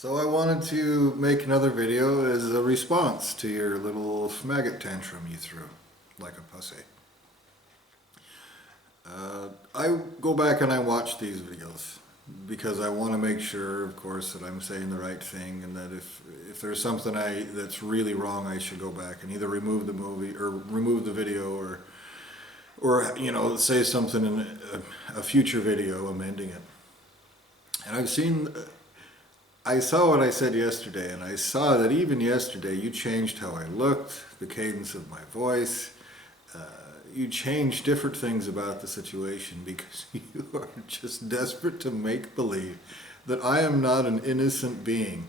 So I wanted to make another video as a response to your little maggot tantrum you threw, like a pussy. I go back and I watch these videos because I want to make sure, of course, that I'm saying the right thing, and that if there's something that's really wrong, I should go back and either remove the movie or remove the video or say something in a future video amending it. And I saw what I said yesterday, and I saw that even yesterday you changed how I looked, the cadence of my voice. You changed different things about the situation because you are just desperate to make believe that I am not an innocent being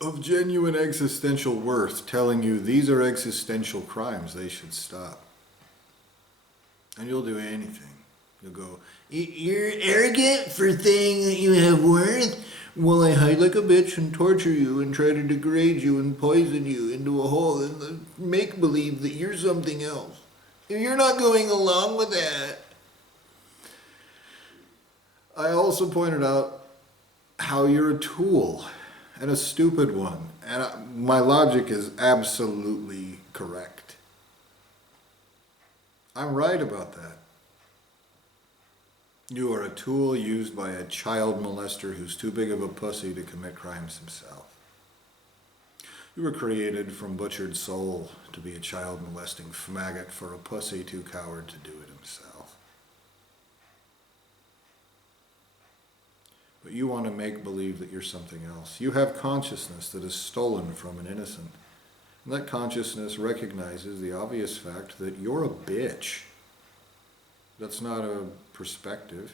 of genuine existential worth, telling you these are existential crimes, they should stop. And you'll do anything. You'll go, "You're arrogant for saying that you have worth? Well, I hide like a bitch and torture you and try to degrade you and poison you into a hole and make believe that you're something else. You're not going along with that." I also pointed out how you're a tool and a stupid one. And my logic is absolutely correct. I'm right about that. You are a tool used by a child molester who's too big of a pussy to commit crimes himself. You were created from butchered soul to be a child molesting maggot for a pussy too coward to do it himself. But you want to make believe that you're something else. You have consciousness that is stolen from an innocent. And that consciousness recognizes the obvious fact that you're a bitch. That's not a perspective.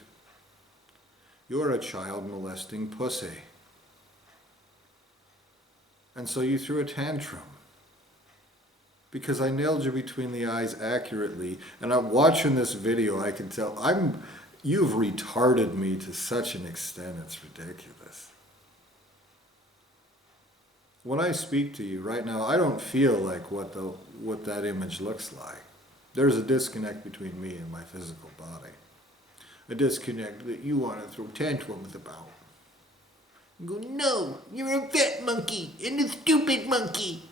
You're a child molesting pussy. And so you threw a tantrum. Because I nailed you between the eyes accurately. And I'm watching this video, I can tell, you've retarded me to such an extent, it's ridiculous. When I speak to you right now, I don't feel like what that image looks like. There's a disconnect between me and my physical body. A disconnect that you want to throw tantrums about. You go, "No, you're a fat monkey and a stupid monkey."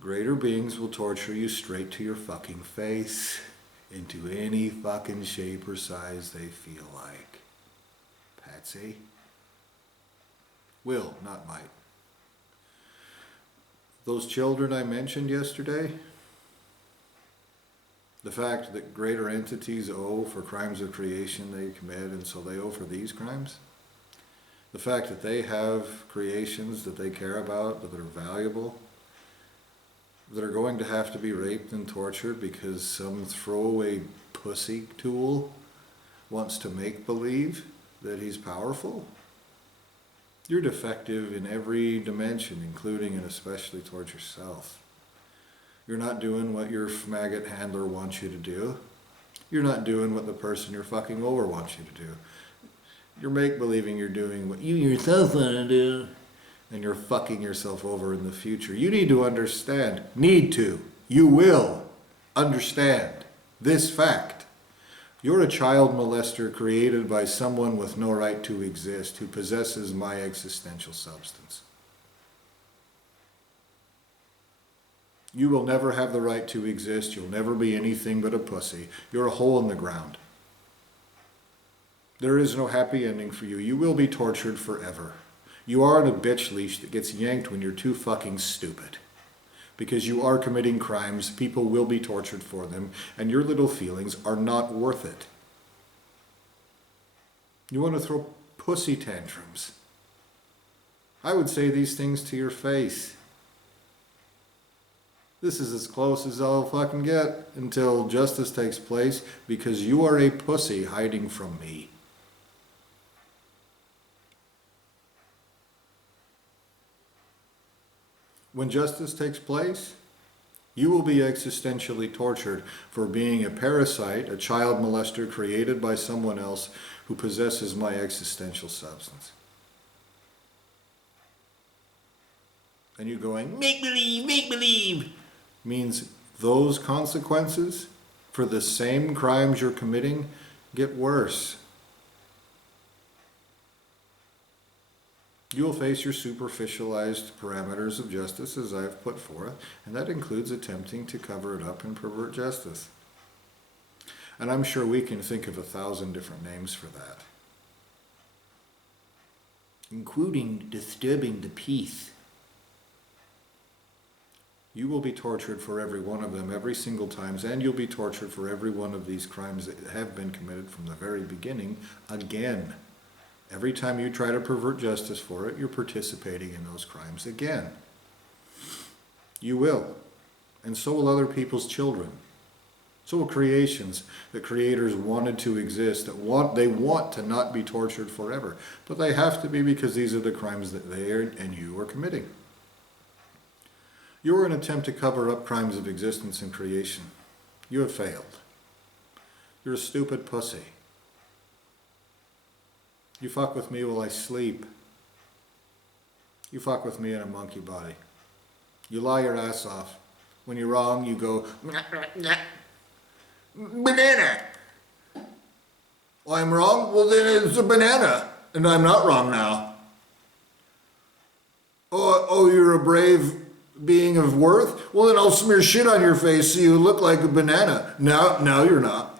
Greater beings will torture you straight to your fucking face, into any fucking shape or size they feel like. Patsy? Will, not might. Those children I mentioned yesterday, the fact that greater entities owe for crimes of creation they commit, and so they owe for these crimes. The fact that they have creations that they care about, that are valuable, that are going to have to be raped and tortured because some throwaway pussy tool wants to make believe that he's powerful. You're defective in every dimension, including and especially towards yourself. You're not doing what your maggot handler wants you to do. You're not doing what the person you're fucking over wants you to do. You're make-believing you're doing what you yourself want to do, and you're fucking yourself over in the future. You need to understand, you will understand this fact. You're a child molester created by someone with no right to exist, who possesses my existential substance. You will never have the right to exist. You'll never be anything but a pussy. You're a hole in the ground. There is no happy ending for you. You will be tortured forever. You are on a bitch leash that gets yanked when you're too fucking stupid. Because you are committing crimes, people will be tortured for them, and your little feelings are not worth it. You want to throw pussy tantrums. I would say these things to your face. This is as close as I'll fucking get until justice takes place, because you are a pussy hiding from me. When justice takes place, you will be existentially tortured for being a parasite, a child molester created by someone else who possesses my existential substance. And you going, "Make believe," means those consequences for the same crimes you're committing get worse. You will face your superficialized parameters of justice as I have put forth, and that includes attempting to cover it up and pervert justice. And I'm sure we can think of 1,000 different names for that, including disturbing the peace. You will be tortured for every one of them every single time, and you'll be tortured for every one of these crimes that have been committed from the very beginning again. Every time you try to pervert justice for it, you're participating in those crimes again. You will. And so will other people's children. So will creations that creators wanted to exist, they want to not be tortured forever. But they have to be, because these are the crimes that they and you are committing. You are an attempt to cover up crimes of existence and creation. You have failed. You're a stupid pussy. You fuck with me while I sleep. You fuck with me in a monkey body. You lie your ass off. When you're wrong, you go, banana. Well, I'm wrong? Well, then it's a banana. And I'm not wrong now. Oh, you're a brave being of worth? Well, then I'll smear shit on your face so you look like a banana. No, you're not.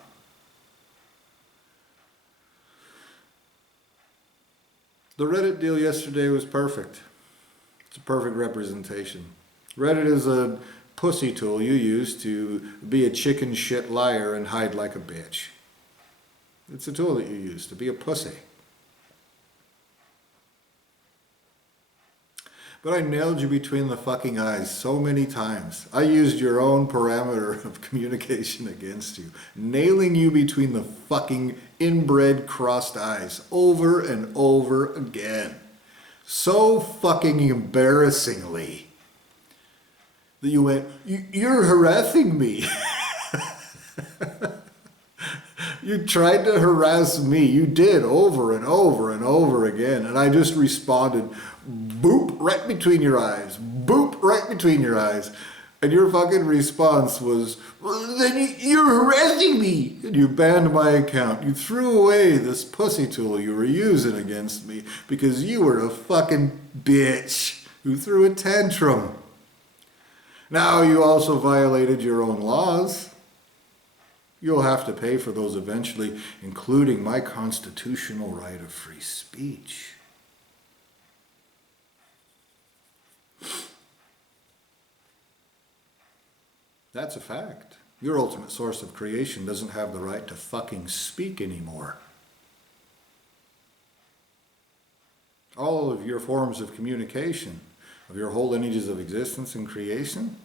The Reddit deal yesterday was perfect. It's a perfect representation. Reddit is a pussy tool you use to be a chicken shit liar and hide like a bitch. It's a tool that you use to be a pussy. But I nailed you between the fucking eyes so many times. I used your own parameter of communication against you, nailing you between the fucking inbred crossed eyes over and over again. So fucking embarrassingly that you went, you're harassing me. You tried to harass me. You did over and over and over again. And I just responded, boop, right between your eyes. Boop, right between your eyes. And your fucking response was, well, then you're harassing me. And you banned my account. You threw away this pussy tool you were using against me because you were a fucking bitch who threw a tantrum. Now you also violated your own laws. You'll have to pay for those eventually, including my constitutional right of free speech. That's a fact. Your ultimate source of creation doesn't have the right to fucking speak anymore. All of your forms of communication, of your whole lineages of existence and creation,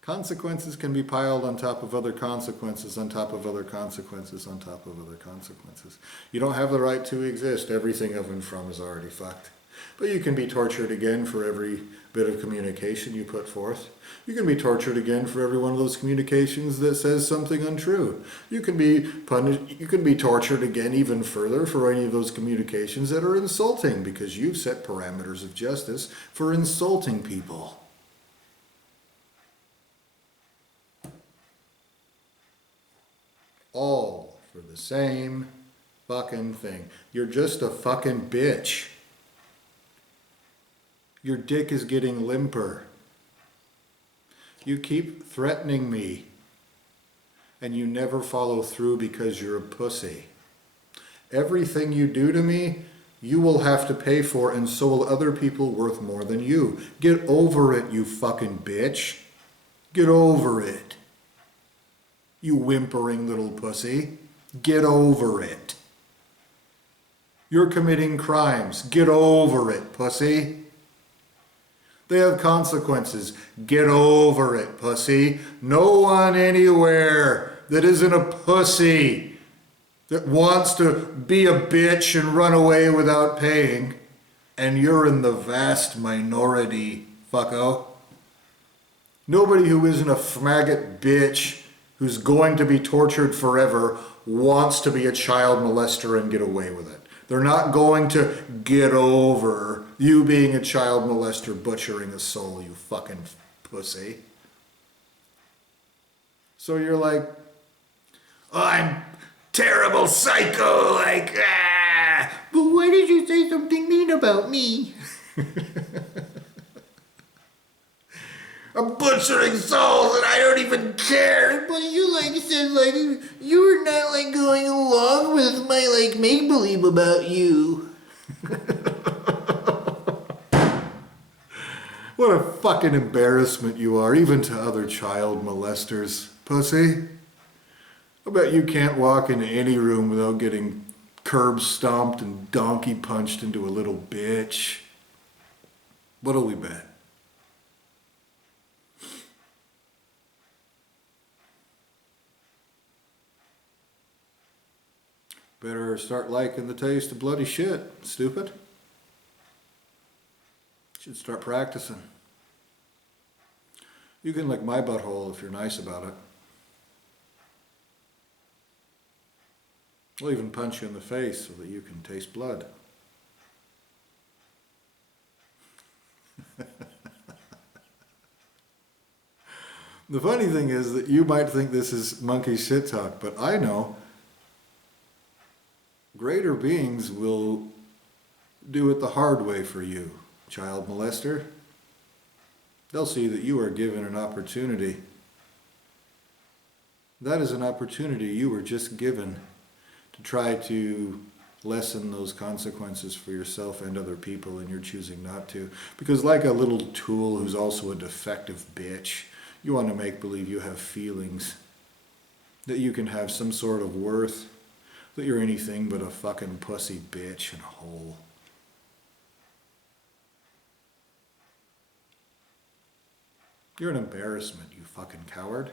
consequences can be piled on top of other consequences, on top of other consequences, on top of other consequences. You don't have the right to exist. Everything of and from is already fucked. But you can be tortured again for every bit of communication you put forth. You can be tortured again for every one of those communications that says something untrue. You can be punished. You can be tortured again even further for any of those communications that are insulting, because you've set parameters of justice for insulting people. All for the same fucking thing. You're just a fucking bitch. Your dick is getting limper. You keep threatening me, and you never follow through because you're a pussy. Everything you do to me, you will have to pay for, and so will other people worth more than you. Get over it, you fucking bitch. Get over it. You whimpering little pussy. Get over it. You're committing crimes. Get over it, pussy. They have consequences. Get over it, pussy. No one anywhere that isn't a pussy that wants to be a bitch and run away without paying. And you're in the vast minority, fucko. Nobody who isn't a faggot bitch who's going to be tortured forever wants to be a child molester and get away with it. They're not going to get over you being a child molester butchering a soul, you fucking pussy. So you're like, oh, I'm terrible, real psycho, like, ah, but why did you say something mean about me? I'm butchering souls and I don't even care. But you like said like you were not like going along with my like make believe about you. What a fucking embarrassment you are, even to other child molesters, pussy. I bet you can't walk into any room without getting curb stomped and donkey punched into a little bitch. What'll we bet? Better start liking the taste of bloody shit, stupid. Should start practicing. You can lick my butthole if you're nice about it. I'll even punch you in the face so that you can taste blood. The funny thing is that you might think this is monkey shit talk, but I know greater beings will do it the hard way for you, child molester. They'll see that you are given an opportunity. That is an opportunity you were just given to try to lessen those consequences for yourself and other people, and you're choosing not to. Because like a little tool who's also a defective bitch, you want to make believe you have feelings, that you can have some sort of worth, that you're anything but a fucking pussy bitch and a hole. You're an embarrassment, you fucking coward.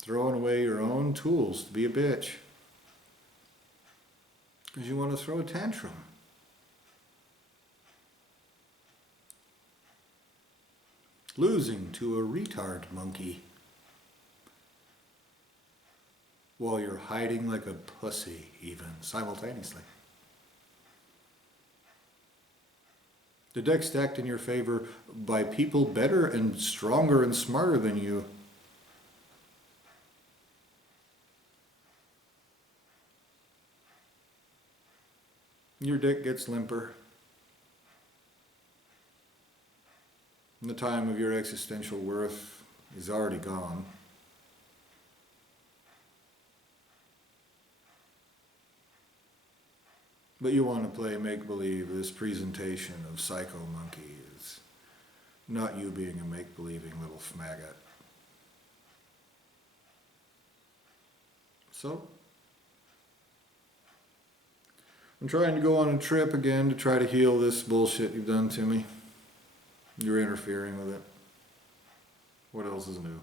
Throwing away your own tools to be a bitch. Because you want to throw a tantrum. Losing to a retard monkey. While you're hiding like a pussy, even, simultaneously. The deck stacked in your favor by people better and stronger and smarter than you. Your dick gets limper. And the time of your existential worth is already gone. But you want to play make-believe. This presentation of Psycho Monkey is not you being a make-believing little faggot. So, I'm trying to go on a trip again to try to heal this bullshit you've done to me. You're interfering with it. What else is new?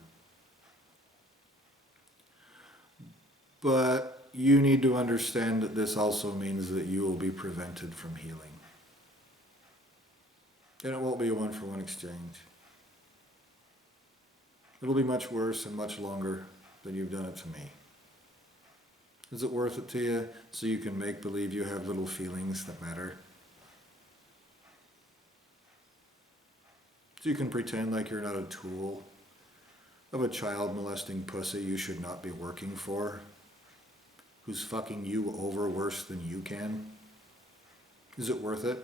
But you need to understand that this also means that you will be prevented from healing. And it won't be a one-for-one exchange. It'll be much worse and much longer than you've done it to me. Is it worth it to you so you can make believe you have little feelings that matter? So you can pretend like you're not a tool of a child molesting pussy you should not be working for, who's fucking you over worse than you can? Is it worth it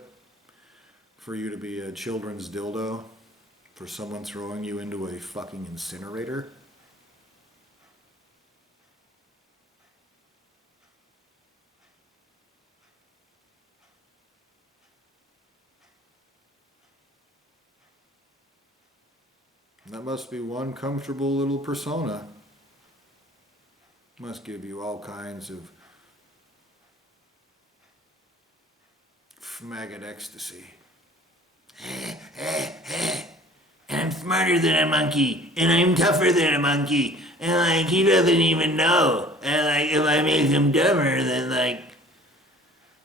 for you to be a children's dildo for someone throwing you into a fucking incinerator? That must be one comfortable little persona. Must give you all kinds of maggot ecstasy. And I'm smarter than a monkey, and I'm tougher than a monkey, and like he doesn't even know. And like if I make him dumber, then like.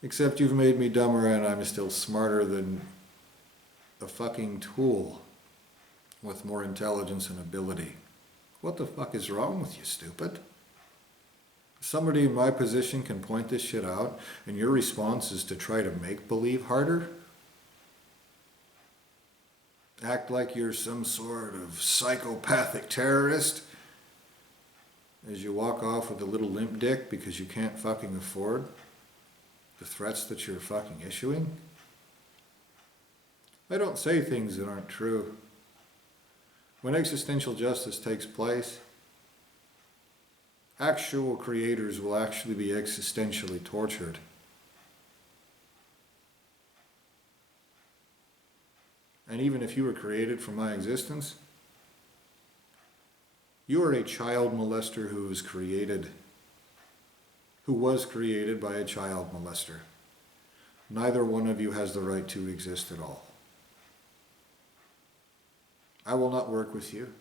Except you've made me dumber and I'm still smarter than a fucking tool with more intelligence and ability. What the fuck is wrong with you, stupid? Somebody in my position can point this shit out, and your response is to try to make believe harder? Act like you're some sort of psychopathic terrorist as you walk off with a little limp dick because you can't fucking afford the threats that you're fucking issuing. I don't say things that aren't true. When existential justice takes place, actual creators will actually be existentially tortured. And even if you were created from my existence, you are a child molester who was created by a child molester. Neither one of you has the right to exist at all. I will not work with you.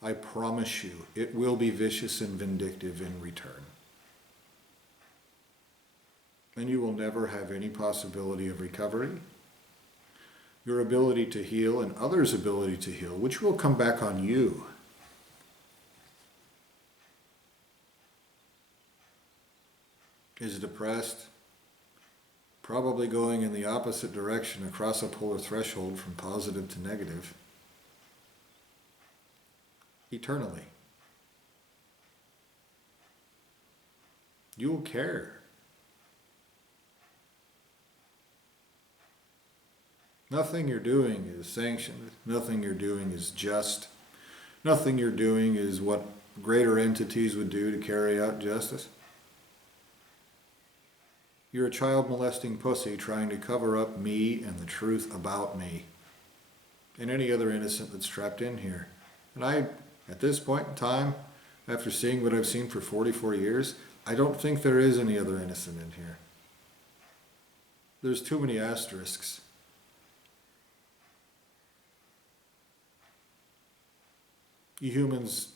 I promise you, it will be vicious and vindictive in return. And you will never have any possibility of recovery. Your ability to heal and others' ability to heal, which will come back on you, is depressed, probably going in the opposite direction across a polar threshold from positive to negative, eternally. You will care. Nothing you're doing is sanctioned. Nothing you're doing is just. Nothing you're doing is what greater entities would do to carry out justice. You're a child molesting pussy trying to cover up me and the truth about me and any other innocent that's trapped in here. And I, at this point in time, after seeing what I've seen for 44 years, I don't think there is any other innocent in here. There's too many asterisks. You humans,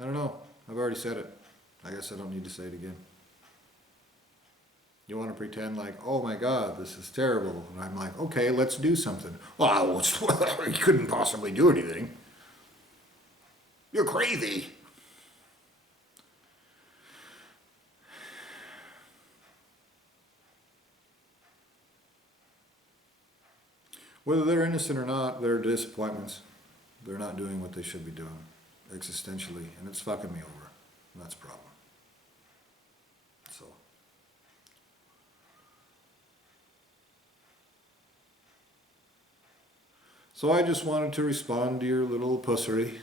I don't know. I've already said it. I guess I don't need to say it again. You want to pretend like, oh my God, this is terrible. And I'm like, okay, let's do something. Well, you couldn't possibly do anything. You're crazy. Whether they're innocent or not, they're disappointments. They're not doing what they should be doing, existentially, and it's fucking me over. And that's a problem. So I just wanted to respond to your little pussery.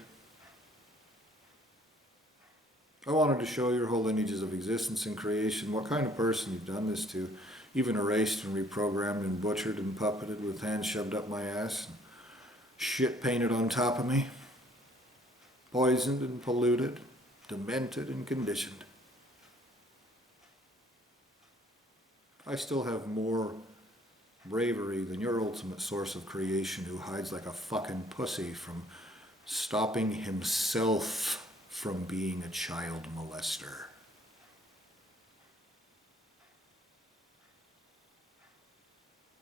I wanted to show your whole lineages of existence and creation, what kind of person you've done this to, even erased and reprogrammed and butchered and puppeted with hands shoved up my ass, and shit painted on top of me, poisoned and polluted, demented and conditioned. I still have more bravery than your ultimate source of creation who hides like a fucking pussy from stopping himself from being a child molester.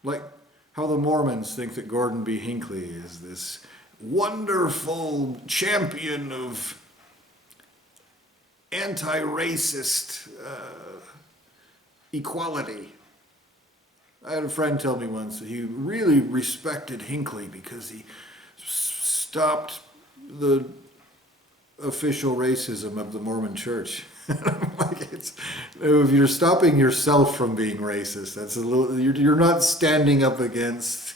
Like how the Mormons think that Gordon B. Hinckley is this wonderful champion of anti-racist equality. I had a friend tell me once that he really respected Hinckley because he stopped the official racism of the Mormon Church. Like if you're stopping yourself from being racist, that's a little. You're not standing up against.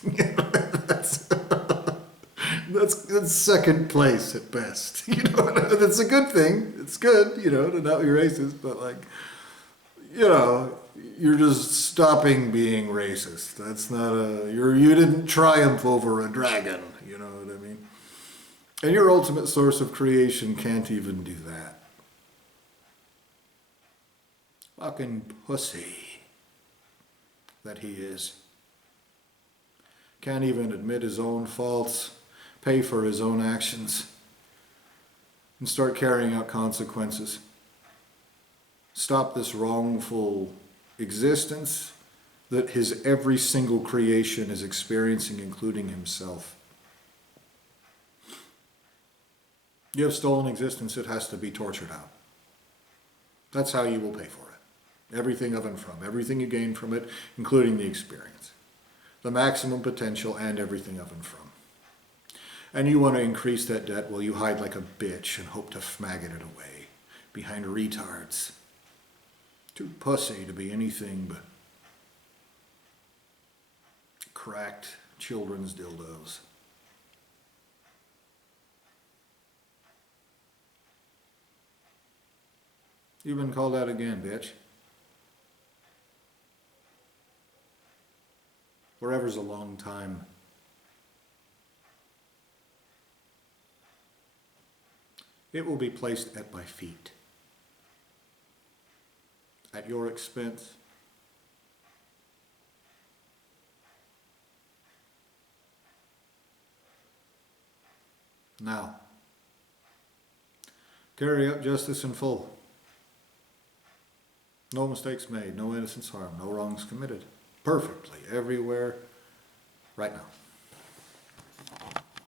That's second place at best. You know, that's a good thing. It's good, you know, to not be racist, but like, you know, you're just stopping being racist. That's not you didn't triumph over a dragon. You know what I mean? And your ultimate source of creation can't even do that. Fucking pussy that he is. Can't even admit his own faults, pay for his own actions, and start carrying out consequences. Stop this wrongful existence that his every single creation is experiencing, including himself. You have stolen existence, it has to be tortured out. That's how you will pay for it. Everything of and from. Everything you gain from it, including the experience. The maximum potential and everything of and from. And you want to increase that debt, well, you hide like a bitch and hope to maggot it away behind retards. Too pussy to be anything but cracked children's dildos. You've been called out again, bitch. Forever's a long time. It will be placed at my feet. At your expense. Now, carry out justice in full. No mistakes made, no innocence harmed, no wrongs committed. Perfectly, everywhere, right now.